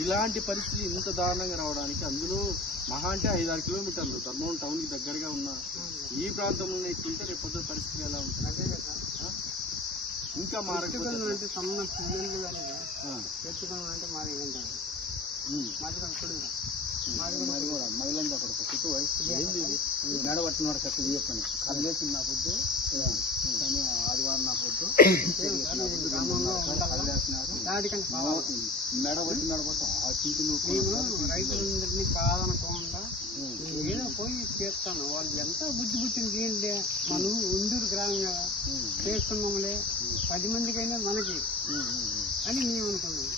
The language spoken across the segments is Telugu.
ఇలాంటి పరిస్థితి ఇంత దారుణంగా రావడానికి అందులో మహా అంటే ఐదు ఆరు కిలోమీటర్లు ధర్మవరం టౌన్కి దగ్గరగా ఉన్న ఈ ప్రాంతంలోనే ఇట్లుంటే రేపు పొద్దున పరిస్థితి ఎలా ఉంటుంది? ఇంకా మారకపోతే సన్న పిల్లలు కానీ కూడా కొడుకు. చుట్టూ వయసు ఏంది ఇది? నడ పట్టిన వాడు కట్టి చెప్పాను కదిలేసింది నా పొద్దు కానీ ఆదివారం నా పొద్దు పట్టి నడపటం ఆ చింటి రైతులందరినీ కాదనకుండా నేను పోయి చేస్తాను. వాళ్ళు ఎంత బుద్ధి పుట్టింది దీనిలే మనం ఉండూరు గ్రామం కదా. చేస్తున్నాంలే పది మందికైనా మనకి. అని మేము అనుకున్నాం.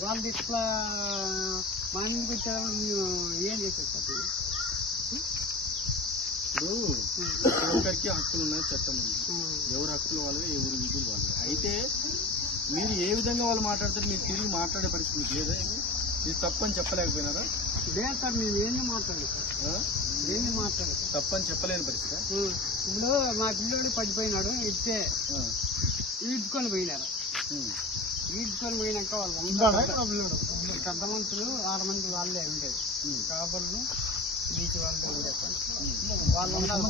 వాళ్ళు ఇట్లా మా ఇంటికి మేము ఏం ఇప్పుడు ప్రతి ఒక్కరికి హక్కులు ఉన్నాయి చట్టం ఉంది. ఎవరి హక్కులు వాళ్ళవి ఎవరి విధులు వాళ్ళవి. అయితే మీరు ఏ విధంగా వాళ్ళు మాట్లాడతారు మీరు తిరిగి మాట్లాడే పరిస్థితి లేదా? ఇది? తప్పని చెప్పలేకపోయినారా? లేదు సార్ మేము ఏంది మాట్లాడలేదు సార్? ఏంది మాట్లాడలేదు సార్? తప్పని చెప్పలేని పరిస్థితి ఇప్పుడు మా పిల్లోడు పడిపోయినాడు ఇస్తే ఈడ్చుకొని పోయినారు. ఈడ్చుకొని పోయినాక వాళ్ళు పెద్ద మనుషులు ఆరు మంది వాళ్ళే ఉండేది. కాబళ్ళు బీచ్ వాళ్ళే ఉండేది. వాళ్ళు ఉన్నాడు.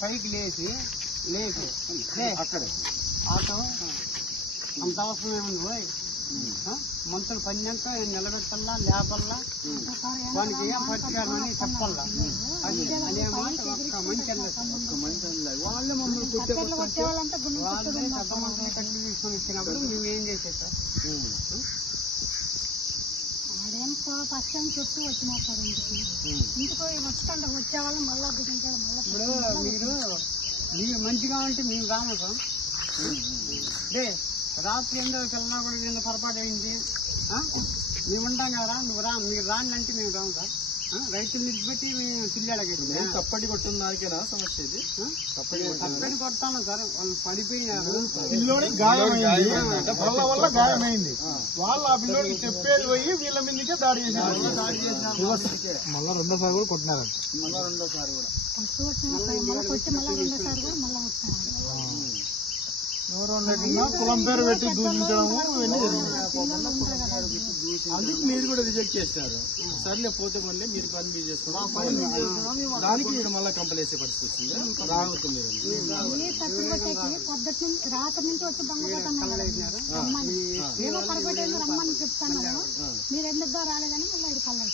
పైకి లేచి లేచి. అక్కడే. ఆటో. అంత అవసరం ఏముంది పోయ్. మంతులు పన్నెంత నిలబెట్టల్లా లేపల్లా. వానికి ఏం పరిష్కారం అని చెప్పల్లా. అది అనే మాట ఒక్క మంచి. వాళ్ళే మమ్మల్ని కొట్టే వాళ్ళే పెద్ద మనుషులు కట్టి తీసుకొని ఇచ్చినప్పుడు మేము ఏం టైం చుట్టూ వచ్చినారు సార్ ఇంటికి. వచ్చే వాళ్ళు మళ్ళా మళ్ళీ ఇప్పుడు మీరు మీరు మంచిగా ఉంటే మేము రాము సార్. డే రాత్రి ఎందో వెళ్ళినా కూడా నిన్న పొరపాటు అయింది. ఆ? మేము ఉంటాం కదా నువ్వు రా మీరు రాండి అంటే మేము రాము సార్ ఆ? రైతులు నిలిచిపెట్టి మేము పిల్లలకి నేను తప్పటి కొట్టిన దానికేనా సమస్య ఇది? తప్పటి తప్పని కొడతాను సార్ వాళ్ళు పడిపోయినారు. గాయమైంది. వాళ్ళ వల్ల గాయమైంది. వాళ్ళు ఆ పిల్లోడికి చెప్పేది పోయి వీళ్ళ మీదకే దాడి చేశారు మళ్ళా రెండోసారి కూడా కొట్టినారంట. మళ్ళా రెండోసారి కూడా. ఫస్ట్ వచ్చిన మళ్ళీ కొట్టి మళ్ళీ రెండోసారి కూడా మళ్ళీ లేకుండా కులం పేరు పెట్టి దూషించడము ఇవన్నీ జరిగింది అందుకు మీరు కూడా రిజెక్ట్ చేస్తారు. సర్లే పోతే మళ్ళీ మీరు పని మీరు చేసుకున్నారు దానికి మీరు మళ్ళీ కంపెనీ వేసే పరిస్థితి వచ్చింది రావద్దు మీరు. రాత్రి నుంచి వచ్చి ఏమో పడిపోయింది రమ్మని చెప్తాను మీరు ఎందుకు రాలేదని మళ్ళీ ఇది కళ్ళు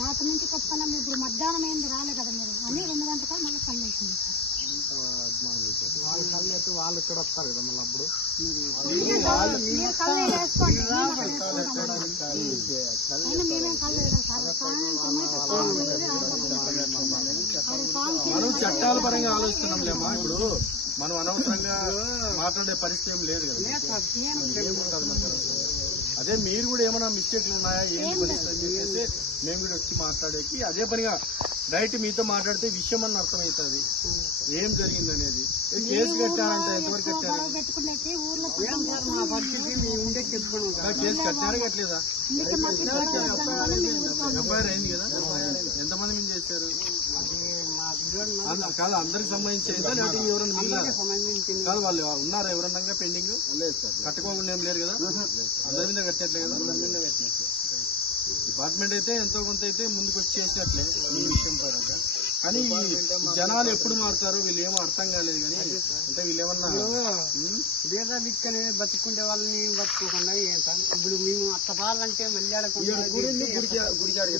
రాత్రి నుంచి చెప్తాను ఇప్పుడు మధ్యాహ్నం ఏంది రాలే కదా మీరు. అని రెండు గంటలకు మళ్ళీ వాళ్ళ కళ్ళు అయితే వాళ్ళు ఇక్కడ వస్తారు కదా మళ్ళీ అప్పుడు మనం చట్టాల పరంగా ఆలోచిస్తున్నాంలేమ్మా ఇప్పుడు మనం అనవసరంగా మాట్లాడే పరిస్థితి ఏం లేదు కదా? అదే మీరు కూడా ఏమైనా మిస్టేక్లు ఉన్నాయా? ఏం చెప్పేసి మేము కూడా వచ్చి మాట్లాడేకి అదే పనిగా డైరెక్ట్ మీతో మాట్లాడితే విషయం అని అర్థమవుతుంది. ఏం జరిగింది అనేది? కేసు కట్టారంటే ఎంతవరకు కట్టారు? మేము కేసు కట్టారా కట్టలేదా? మీకు మాకు ఎఫ్ఐఆర్ అయింది కదా. ఎంతమంది మీద చేశారు అది మా పిల్లోడు అంద- కాదు అందరికి సంబంధించి అయితే లేకపోతే ఎవరైనా మిగిలినారా కాదు వాళ్ళు ఉన్నారా ఎవరన్నా పెండింగ్? లేదు సార్. కట్టుకోకుండా ఏం లేరు కదా? అందరి మీద కట్టినట్లే కదా? డిపార్ట్మెంట్ అయితే ఎంతో కొంత అయితే ముందుకు వచ్చి చేసినట్లే ఈ విషయం పరంగా. కానీ జనాలు ఎప్పుడు మారుతారు వీళ్ళు ఏమో అర్థం కాలేదు కానీ అంటే వీళ్ళు ఏమన్నా బీద దిక్కు అనేది బతుకుంటే వాళ్ళని బతుకోకుండా ఏం సార్? ఇప్పుడు మేము అత్త పాలంటే మళ్ళీ గుడికాడి గుడికాడి గుడికాడి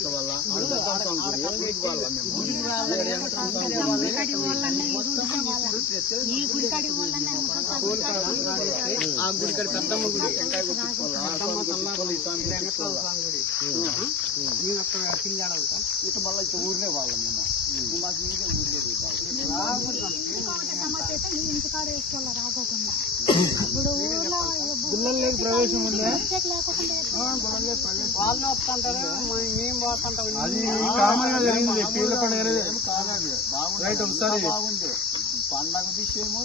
ఆ గుడి కాడ పెద్దమ్మ గుడి. మేము అక్కడ కింద ఆడవుతా ఇక మళ్ళీ ఊర్లే వాళ్ళం మేము. ఇప్పుడు ప్రవేశం ఉందా వాళ్ళు వస్తుంటారు మేము పోతుంటాం అది కామన్గా జరిగింది పీర్ల పండుగ అనేది కాదండి బాగుంది రైట్ ఒకసారి బాగుంది పండగ విషయమో